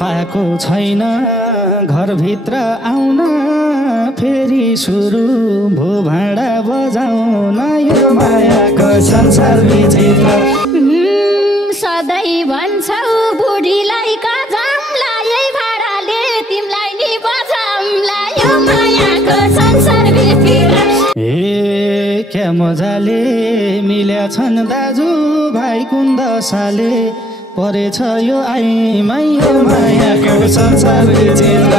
पाएको छैन घरभित्र आउन फेरि सुरु भो भाँडा बजाउन यो मायाको संसार विचित्र सधैँ भन्छौ बुढीलाई कजमला यही भाडाले तिमीलाई नि बजामला यो मायाको संसार विचित्र क्या मजाले मिल्या छन् दाजु भाइ कुन दशाले परेछ यो आइमै यो मायाको संसार विचित्र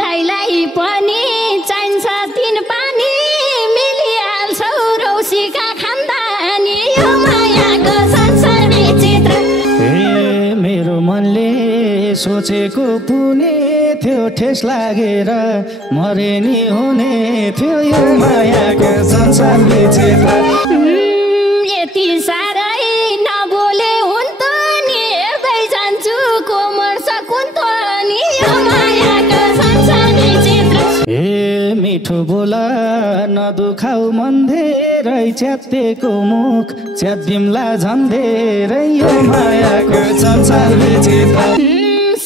दाइलाई पनि चाहिन्छ तिन पानी मिलिहाल्छौ रौसीका खानदानी यो मायाको संसार विचित्र मेरो मनले सोचेको पुने थियो ठेस लागेर मरे नि हुने थियो यो मायाको संसार विचित्र यति साह्रै नबोले हुन्त नि हेर्दै जान्छु को मर्छ कुन त नि यो मायाको संसार विचित्र मिठो बोला नदुखाउ मन धेरै च्यातेको मुख च्यातिमला झन् धेरै यो मायाको संसार विचित्र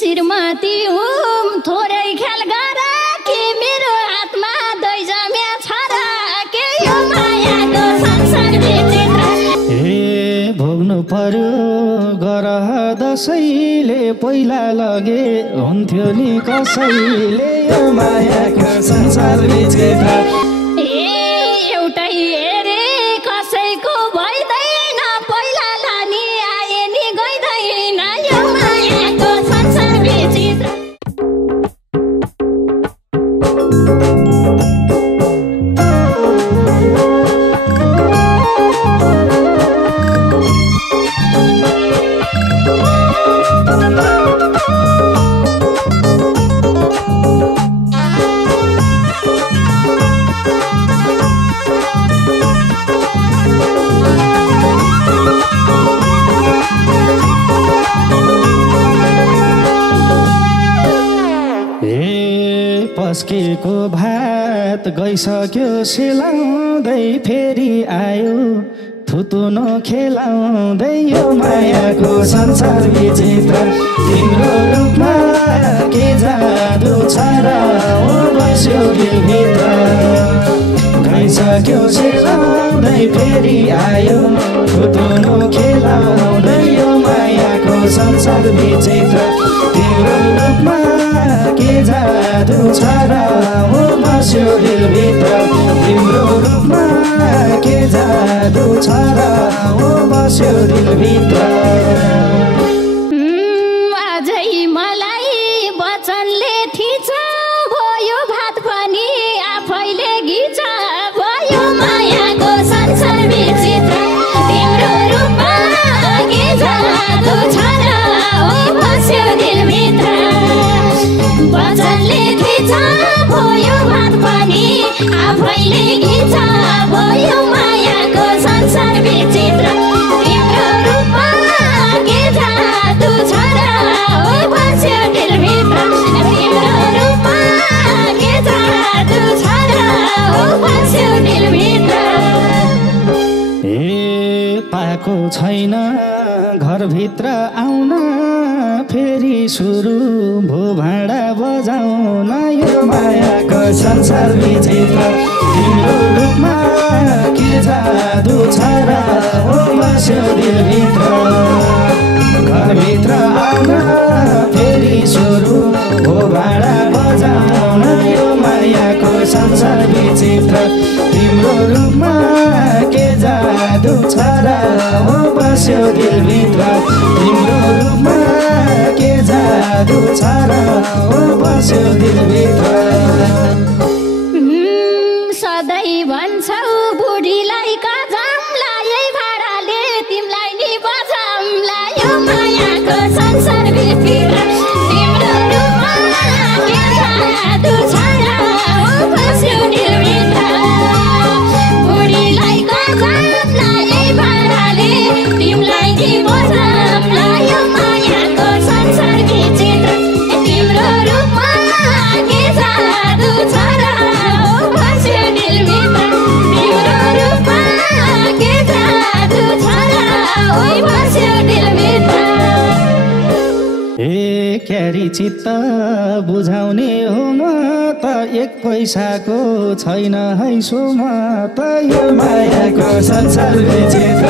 श्रीमती हुम थोरै ख्याल गर के मेरो हातमा दही जम्या छ र के यो मायाको संसार विचित्र भोग्नु पर्यो गरह दसैँले पहिला लगे हुन्थ्यो नि कसैले यो मायाको संसार विचित्र एउटै हेरे कसैको भइदैन पहिला लानी आए नि गइदैन यो मायाको संसार विचित्र पस्केको भात गइसक्यो सेलाउँदै फेरि आयो थुतुनो खेलाउँदै यो मायाको संसार विचित्र तिम्रो रूपमा के जादु छ र बस्यो दिलभित्र गइसक्यो सेलाउँदै फेरि आयो थुतुनो खेलाउँदै यो मायाको संसार विचित्र तिम्रो रूपमा के जादु छ र बस्यो दिलभित्र तिम्रो रूपमा के जादु छ र बस्यो दिलभित्र अझै मलाई वचनले थिच भयो भात पनि आफैले घिच भयो मायाको संसार विचित्र तिम्रो रूपमा के जादु छ र बस्यो दिलभित्र वचनले थिच भयो भात पनि आफैले घिच भयो मायाको संसार विचित्र तिम्रो रूपमा के जादु छ र बस्यो दिलभित्र तिम्रो रूपमा के जादु छ र बस्यो दिलभित्र पाएको छैन घरभित्र आउन फेरि सुरु भो भाँडा बजाउन यो मायाको संसार विचित्र तिम्रो रूपमा के जादु छ र बस्यो दिलभित्र घरभित्र आउन फेरि सुरु भो भाँडा बजाउन यो मायाको संसार विचित्र तिम्रो रूपमा के जादु छ र बस्यो दिलभित्र तिम्रो रूपमा के जादु छ र बस्यो दिलभित्र सधैँ भन्छौ बुढीलाई कजमला यही भाडाले तिमीलाई नि बजामला यो मायाको संसार विचित्र तिम्रो रूपमा के जादु छ र बस्यो दिलभित्र बुढीलाई कजमला यही भाडाले तिमीलाई नि बजामला यो मायाको संसार विचित्र तिम्रो रूपमा के जादु छ र बस्यो दिलभित्र तिम्रो रूपमा के जादु छ र बस्यो दिलभित्र क्यारी चित्त बुझाउने हो म त एक पैसाको छैन है सोम त यो मायाको संसार विचित्र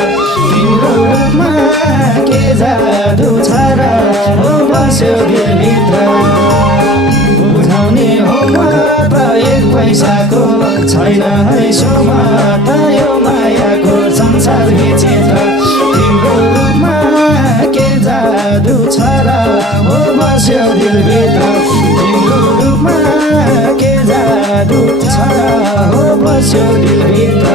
तिम्रो रूपमा के जादु छ र हो बस्यो दिलभित्र बुझाउने हो म त एक पैसाको छैन है सोम त यो मायाको संसार विचित्र तिम्रो रूपमा के जादु छ र हो बस्यो दिलभित्र तिम्रो रूपमा के जादु छ र हो बस्यो दिलभित्र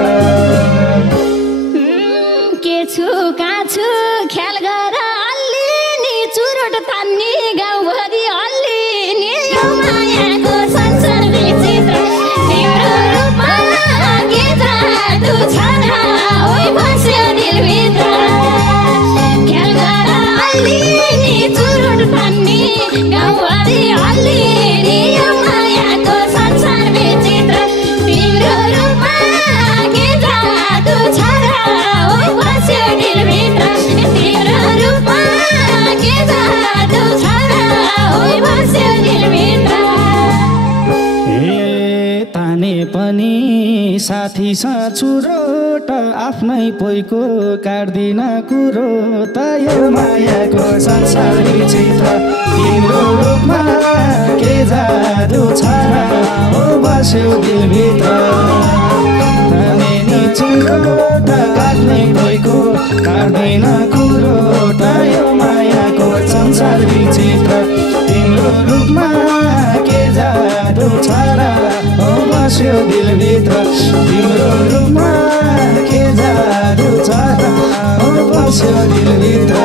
के छु कहाँ छु ख्याल गर अलि नि चुरोट तान्ने गाउँभरि अलि नि यो मायाको संसार विचित्र तिम्रो रूपमा के जादु छ र हो बस्यो दिलभित्र ख्याल गर अलि नि चुरोट तान्ने गाउँभरि अलि नि यो मायाको संसार विचित्र तिम्रो रूपमा के जादु छ र हो बस्यो दिलभित्र तिम्रो रूपमा के जादु छ र हो बस्यो दिलभित्र ताने पनि साथीसँग चुरोट आफ्नै पोइको काट्दिन कुरो त यो मायाको संसार विचित्र तिम्रो रूपमा के जादु छ र हो बस्यो दिलभित्र ताने नि चुरोट आफ्नै पोइको काट्दिन कुरो त यो मायाको संसार विचित्र तिम्रो रूपमा के जादु छ र हो बस्यो दिलभित्र तिम्रो रूपमा के जादु छ र हो बस्यो दिलभित्र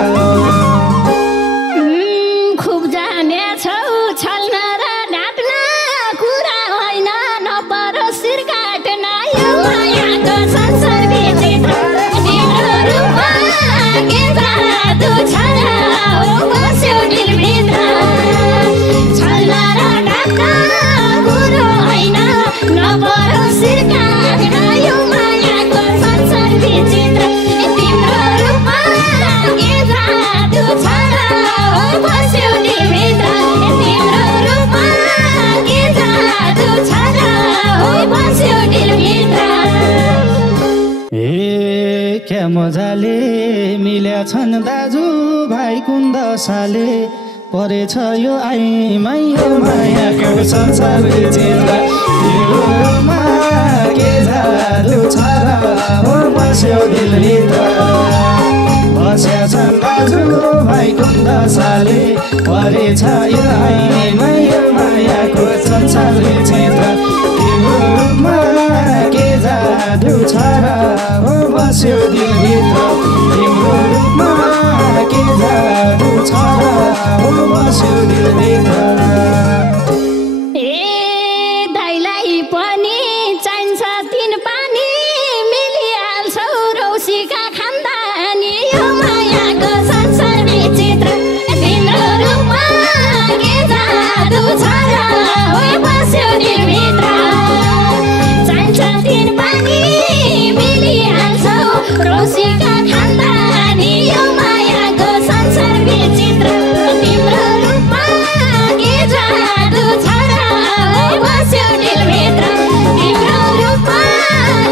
खुब जाने छौ छल्न र ढाट्न कुरा होइन नपरो शिर काट्न यो मायाको संसार विचित्र तिम्रो रूपमा के जादु छ र हो बस्यो दिलभित्र छल्न र ढाट्न कुरो होइन नपरो शिर काट्न यो मायाको संसार विचित्र तिम्रो रूपमा के जादु छ र हो बस्यो दिलभित्र तिम्रो रूपमा के जादु छ र हो बस्यो दिलभित्र क्या मजाले मिल्या छन् दाजु भाइ कुन दशाले परेछ यो आइमा यो मायाको संसार विचित्र तिम्रो रूपमा के जादु छ र हो बस्यो दिलभित्र बस्या छन् दाजु भाइ कुन दशाले परेछ यो आइमा यो मायाको संसार विचित्र तिम्रो रूपमा के जादु छ र हो बस्यो दिलभित्र तिम्रो रूपमा के जादु छ र हो बस्यो दिलभित्र दाइलाई पनि चाहिन्छ तिन पानी मिलिहाल्छौ रौसीका खानदानी यो मायाको संसार विचित्र तिम्रो रूपमा के जादु छ र हो बस्यो दिलभित्र चाहिन्छ तिन पानी मिलिहाल्छौ रौसीका खानदानी यो मायाको संसार विचित्र तिम्रो रूपमा के जादु छ र हो बस्यो दिलभित्र तिम्रो रूपमा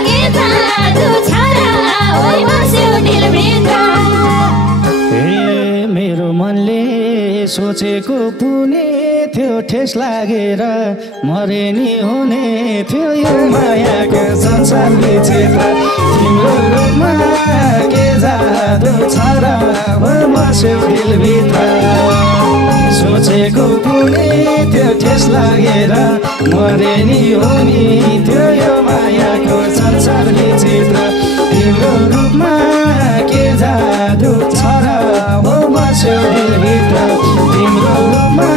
के जादु छ र हो बस्यो दिलभित्र मेरो मनले सोचेको पुने थियो ठेस लागेर मरे नि हुने थियो यो मायाको संसार विचित्र तिम्रो रूपमा के जादु छ र हो बस्यो दिलभित्र सोचेको पुने थियो ठेस लागेर मरे नि हुने थियो यो मायाको संसार विचित्र तिम्रो रूपमा के जादु छ र हो बस्यो दिलभित्र तिम्रो रूपमा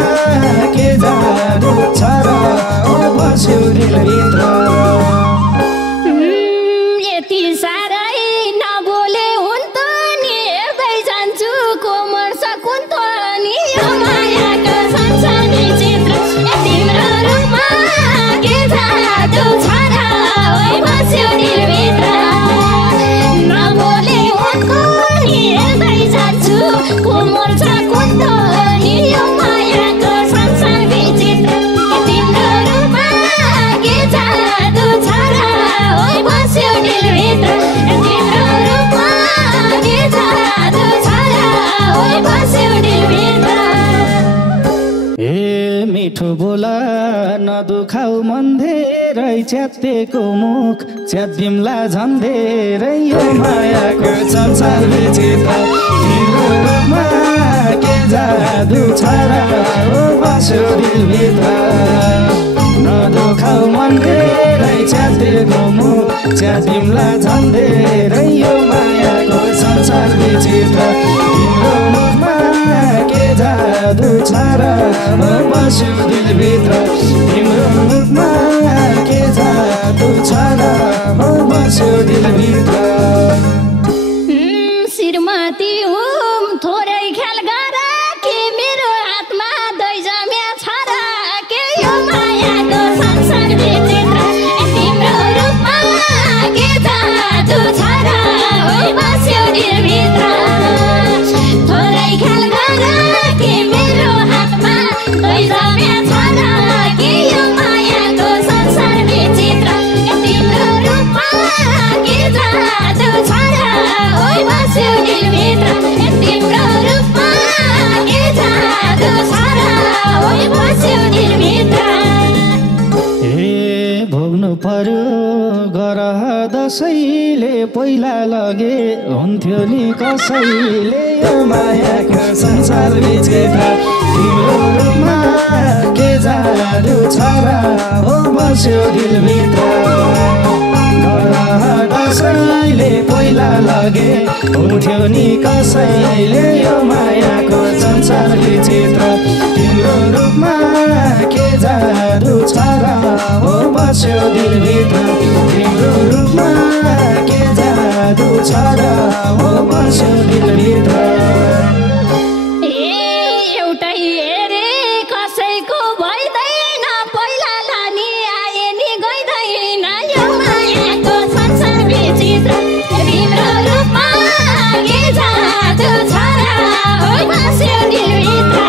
के जादु छ र हो बस्यो दिलभित्र यति साह्रै नबोले हुन् त नि हेर्दै जान्छु कोमल सकुन त नि यो मायाको संसार विचित्र तिम्रो रूपमा के जादु छ र हो बस्यो दिलभित्र नबोले हुन् त नि हेर्दै जान्छु कोमल सकुन त नि यो माया मिठो बोल नदुखाउ मन धेरै च्यातेको मुख च्यातिमला झन् धेरै यो मायाको संसार विचित्र तिम्रो रूपमा के जादु छ र ओ बस्यो दिलभित्र नदुखाउ मन धेरै च्यातेको मुख च्यातिमला झन् धेरै यो मायाको संसार विचित्र तिम्रो रूपमा के जादु छ र म बस्यो दिलभित्र तिम्रो रूपमा के जादु छ र म बस्यो दिलभित्र श्रीमती हुम थोरै ख्याल गर के मेरो हातमा दै जम्या छ र के यो मायाको संसार विचित्र तिम्रो रूपमा के जादु छ र ओ बस्यो दिलभित्र थोरै ख्याल गर के मेरो हातमा दै जम्या छ र के यो मायाको संसार विचित्र तिम्रो रूपमा के जादु छ र ओ बस्यो दिलभित्र तिम्रो रूपमा के जादु छ र ओ बस्यो दिलभित्र भोग्नु पर्यो गरह दसैँले पहिला लगे हुन्थ्यो नि कसैले यो मायाको संसार विचित्र तिम्रो रूपमा के जादु छ र हो बस्यो दिलभित्र गरह दसैँले पहिला लगे हुन्थ्यो नि कसैले यो मायाको संसार विचित्र तिम्रो रूपमा के जादु छ र हो बस्यो दिलभित्र तिम्रो रूपमा के जादु छ र हो बस्यो दिलभित्र एउटै हेरे कसैको भइदैन पहिला लानी आए नि गइदैन यो मायाको संसार विचित्र तिम्रो रूपमा के जादु छ र हो बस्यो दिलभित्र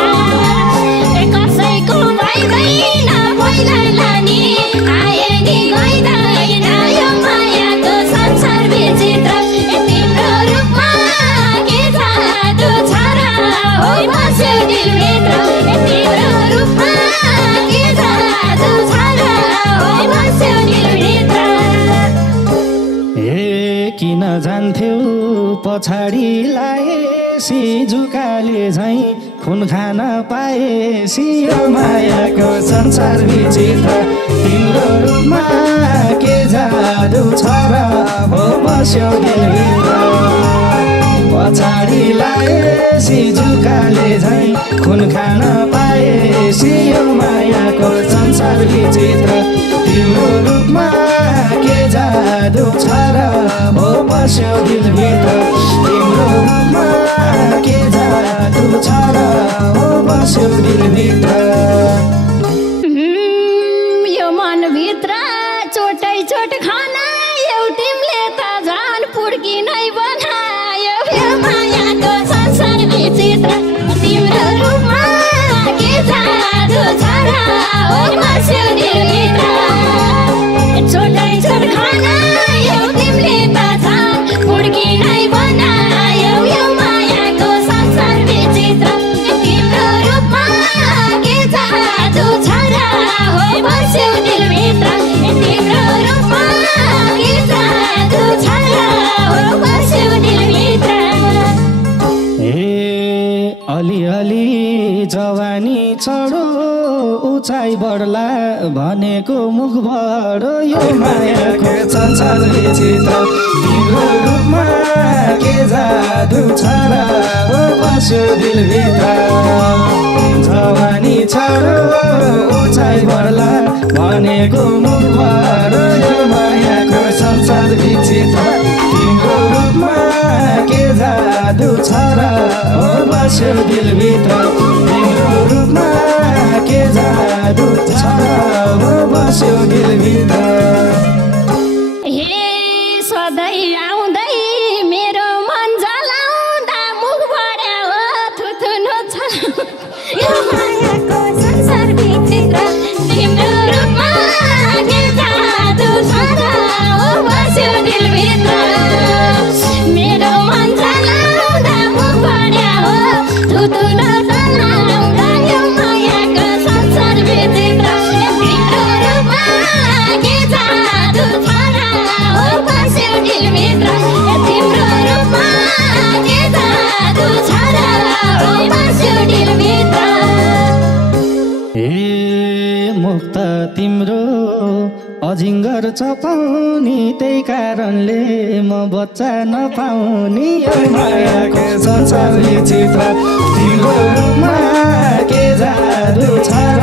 कसैको भइदैन पहिला लानी आए नि गइदैन यो मायाको संसार विचित्र तिम्रो रूपमा के जादु छ र हो बस्यो दिलभित्र तिम्रो रूपमा के जादु छ र हो बस्यो दिलभित्र किन जान्थ्यौ पछाडि लाएसी झुकाले झैँ खुन खान पाएसी यो मायाको संसार विचित्र तिम्रो रूपमा के जादु छ र हो बस्यो दिलभित्र पछाडि लाएसी झुकाले झैँ खुन खान पाएसी यो मायाको संसार विचित्र तिम्रो रूपमा के जादु छ र हो बस्यो दिलभित्र तिम्रो रूपमा के जादु छ र हो बस्यो दिलभित्र यो मनभित्र चोटै चोट खाना एउटिमले त झन् पुड्की नै बनायो यो मायाको संसार विचित्र तिम्रो रूपमा के जादु छ र हो बस्यो दिलभित्र चोटै चोट खाना एउटिमले त झन् पुड्की नै बनायो यो मायाको संसार विचित्र तिम्रो रूपमा के जादु छ र हो बस्यो दिलभित्र तिम्रो रूपमा के जादु छ र हो बस्यो दिलभित्र अलिअलि जवानी चढो उचाइ बढ्ला भनेको मुख बढो यो मायाको संसार विचित्र तिम्रो रूपमा के जादु छ र हो बस्यो दिलभित्र जवानी चढो उचाइ बढ्ला भनेको मुख बढो यो मायाको संसार विचित्र तिम्रो रूपमा के जादु छ र हो बस्यो दिलभित्र तिम्रो रूपमा के जादु छ र हो बस्यो दिलभित्र हे सधैँ आउँदै मेरो मन जलाउँदा मुखबाट हो थुथुनो छ यो मायाको संसार विचित्र तिम्रो रूपमा के जादु छ र हो बस्यो दिलभित्र मेरो मन जलाउँदा मुखबाट हो थुथुनो अजिङ्गर चपाउने त्यही कारणले म बच्चा नपाउने यो मायाको संसार विचित्र तिम्रो रूपमा के जादु छ र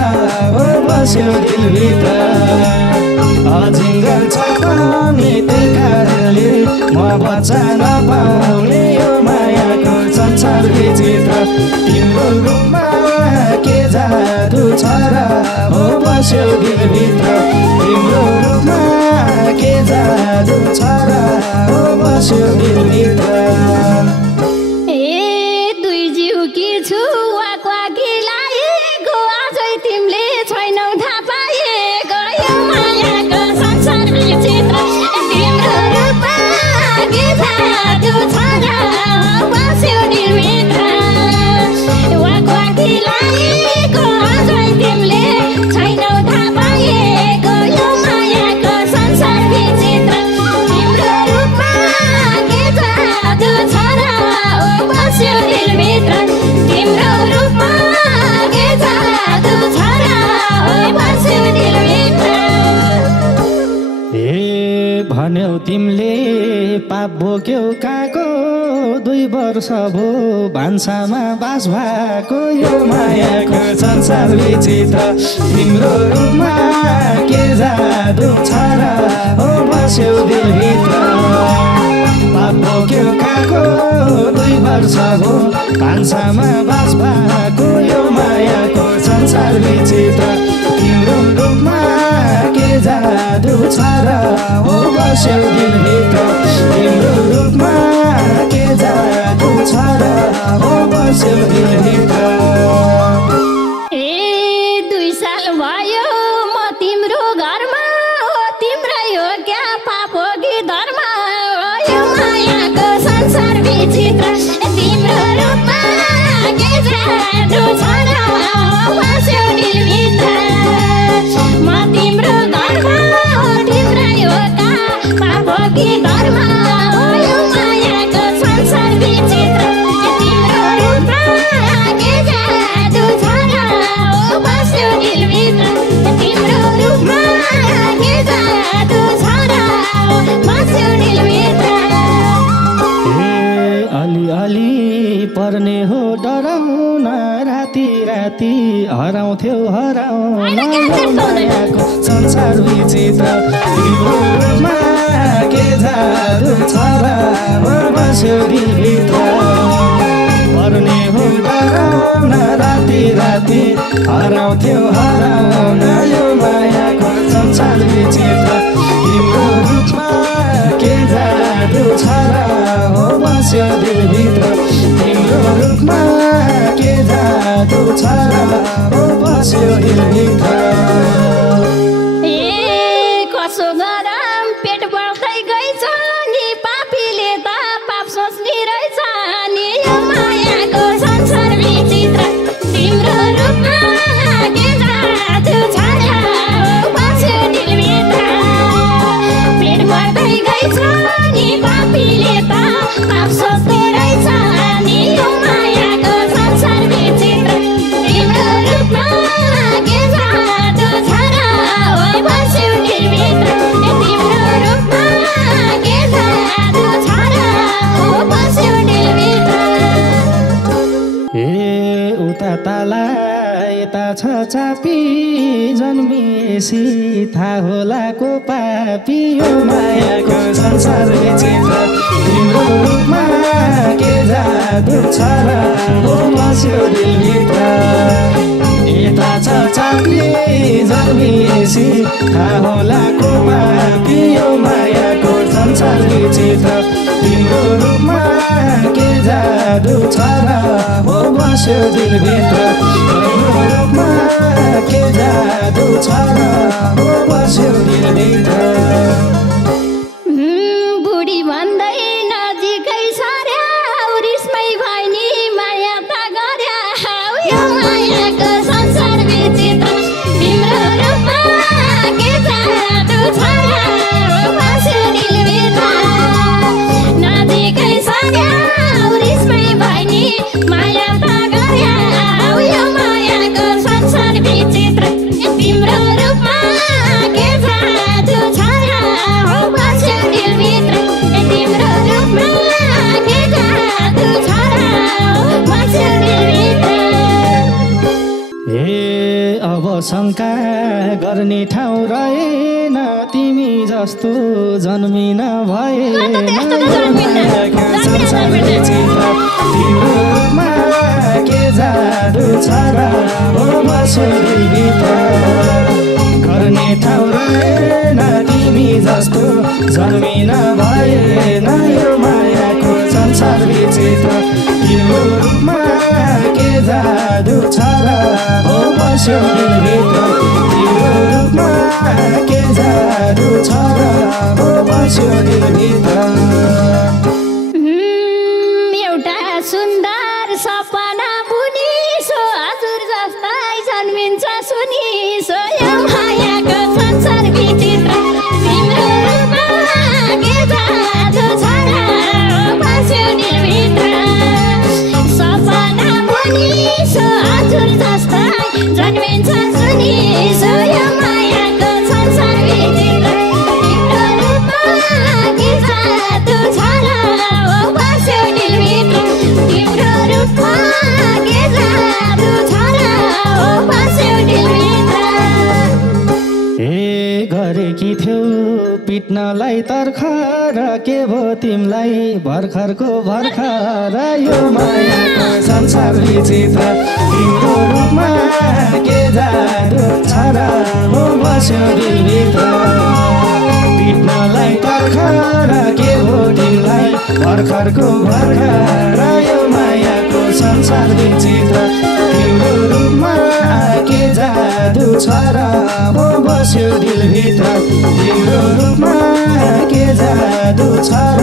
हो बस्यो दिलभित्र अजिङ्गर चपाउने त्यही कारणले म बच्चा नपाउने यो मायाको संसार विचित्र तिम्रो रूपमा के जादु छ र हो बस्यो दिलभित्र तिम्रो रूपमा के जादु छ र हो बस्यो दिलभित्र दुई जीव कि छु वाकवाकी लागेको अझै तिमीले छैनौ थाहा पाएको यो मायाको संसार विचित्र तिम्रो रूपमा के जादु छ र बस्यो दिलभित्र वाकवाकी लागेको अझै तिमीले छैनौ थाहा पाएको यो मायाको संसार विचित्र तिम्रो रूपमा के जादु छ र बस्यो दिलभित्र तिम्रो रूपमा के जादु छ र बस्यो दिलभित्र भन्यौ तिमीले पाप बोक्यौ काको 2 वर्ष भो भान्सामा बास भएको यो मायाको संसार विचित्र तिम्रो रूपमा के जादु छ र हो बस्यो दिलभित्र पाप बोक्यौ काको 2 वर्ष भो भान्सामा बास भएको यो मायाको संसार विचित्र तिम्रो रूपमा के जादु छ र हो बस्यो दिलभित्र तिम्रो रूपमा के जादु छ र हो बस्यो दिलभित्र 2 साल भयो म तिम्रो घरमा हो तिम्रै हो क्या पाप हो कि धर्म यो मायाको संसार विचित्र तिम्रो रूपमा के जादु छ र बस्यो दिलभित्र म तिम्रो घरमा हो तिम्रै हो क्या पाप हो कि धर्म यो मायाको संसार विचित्र तिम्रो रूपमा के जादु छ र बस्यो दिलभित्र तिम्रो रूपमा के जादु छ र बस्यो दिलभित्र अलि पर्ने हो डराउन राति राति हराउँथ्यौ हराउन मायाको संसार विचित्र तिम्रो रूपमा के जादु छ र हो बस्यो दिलभित्र पर्ने हो डराउन राति राति हराउँथ्यौ हराउन यो मायाको संसार विचित्र तिम्रो रूपमा के जादु छ र हो बस्यो दिलभित्र तिम्रो रूपमा के जादु छ र हो बस्यो दिलभित्र कसो गरम पेट बढ्दै गइछ नि पापीले त पाप सोच्ने रहेछ नि यो मायाको संसार विचित्र तिम्रो रूपमा के जादु छ र बस्यो दिलभित्र पेट बढ्दै गइछ नि पापीले त पाप सोच्ने रहेछ नि यो मायाको संसार विचित्र तिम्रो रूपमा के जादु छ र बस्यो दिलभित्र तिम्रो रूपमा के जादु छ र बस्यो दिलभित्र उता तला यता छ चापी जन्मिएसी थाहा होला को पापी यो मायाको संसार विचित्र तिम्रो रूपमा के जादु छ र हो बस्यो दिलभित्र यता छ चापी जन्मिएसी थाहा होला को पापी यो मायाको संसार विचित्र तिम्रो रूपमा के जादु छ र हो बस्यो दिलभित्र तिम्रो रूपमा के जादु छ र हो बस्यो दिलभित्र बुढी भन्दै नजिकै सर्या रिसमै भैनी माया त गर्या यो मायाको संसार विचित्र तिम्रो रूपमा के जादु छ र बस्यो दिलभित्र नजिकै सर्या रिसमै भैनी माया त गर्या यो मायाको संसार विचित्र तिम्रो रूपमा शङ्का गर्ने ठाउँ रहेन तिमी जस्तो जन्मिन भएन तिम्रो रूपमा के जादु छ र हो बस्यो दिलभित्र गर्ने ठाउँ रहेन तिमी जस्तो जन्मिन भएन यो मायाको संसार विचित्र तिम्रो रूपमा के जादु छ र हो बस्यो दिलभित्र तिम्रो रूपमा के जादु छ र हो बस्यो दिलभित्र एउटा सुन्दर सपना बुनिसो हजुर जस्तै जन्मिन्छ सुनिसो यो मायाको संसार विचित्र तिम्रो रूपमा के जादु छ र बस्यो दिलभित्र सपना बुनिसो हजुर जस्तै जन्मिन्छ सुनिसो यो मायाको संसार विचित्र तिम्रो रूपमा के जादु छ र बस्यो दिलभित्र तिम्रो रूपमा के जादु छ र बस्यो दिलभित्र गरेकी थियौ पिट्नलाई तर्खर के भो तिमलाई भर्खरको भर्खर यो मायाको संसार विचित्र तिम्रो रूपमा के जादु छ र हो बस्यो दिलभित्र पिट्नलाई तर्खर के भो तिमलाई भर्खरको भर्खर यो मायाको संसार विचित्र तिम्रो रूपमा के जादु छ र हो बस्यो दिलभित्र तिम्रो रूपमा के जादु छ र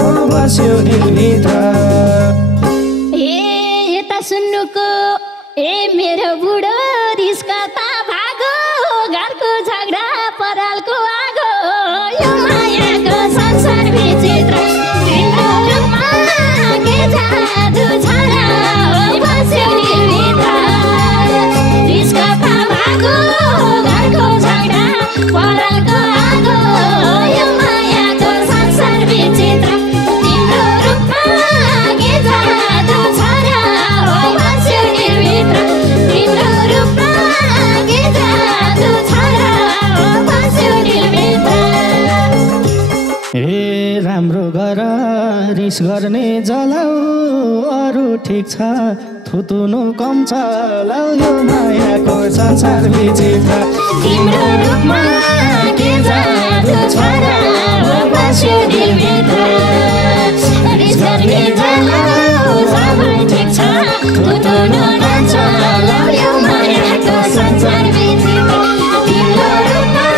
हो बस्यो दिलभित्र यता सुन्नुको मेरो बुढो रिसका ता भागो घरको झगडा परालको आगो यो मायाको संसार विचित्र तिम्रो रूपमा के जादु छ र बस्यो दिलभित्र रिसका ता भागो घरको झगडा परालको आगो यो मायाको संसार विचित्र तिम्रो रूपमा के जादु छ र बस्यो दिलभित्र तिम्रो रूपमा के जादु छ र बस्यो दिलभित्र राम्रो गर रिस गर्ने जलाऊ अरू ठिक छ थुतुनु कम चलाऊ यो मायाको संसार विचित्र तिम्रो रूपमा के जादु छ र बस्यो दिलभित्र रिस गर्ने जलाऊ सबै ठिक छ थुतुनु नचलाऊ यो मायाको संसार विचित्र तिम्रो रूपमा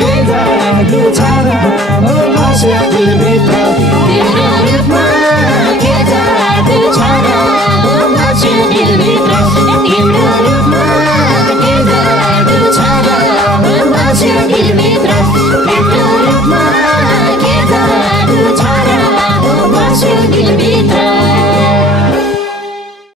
के जादु छ र हो बस्यो दिलभित्र तिम्रो रूपमा के जादु छ र बस्यो दिलभित्र तिम्रो रूपमा के जादु छ र बस्यो दिलभित्र तिम्रो रूपमा के जादु छ र बस्यो दिलभित्र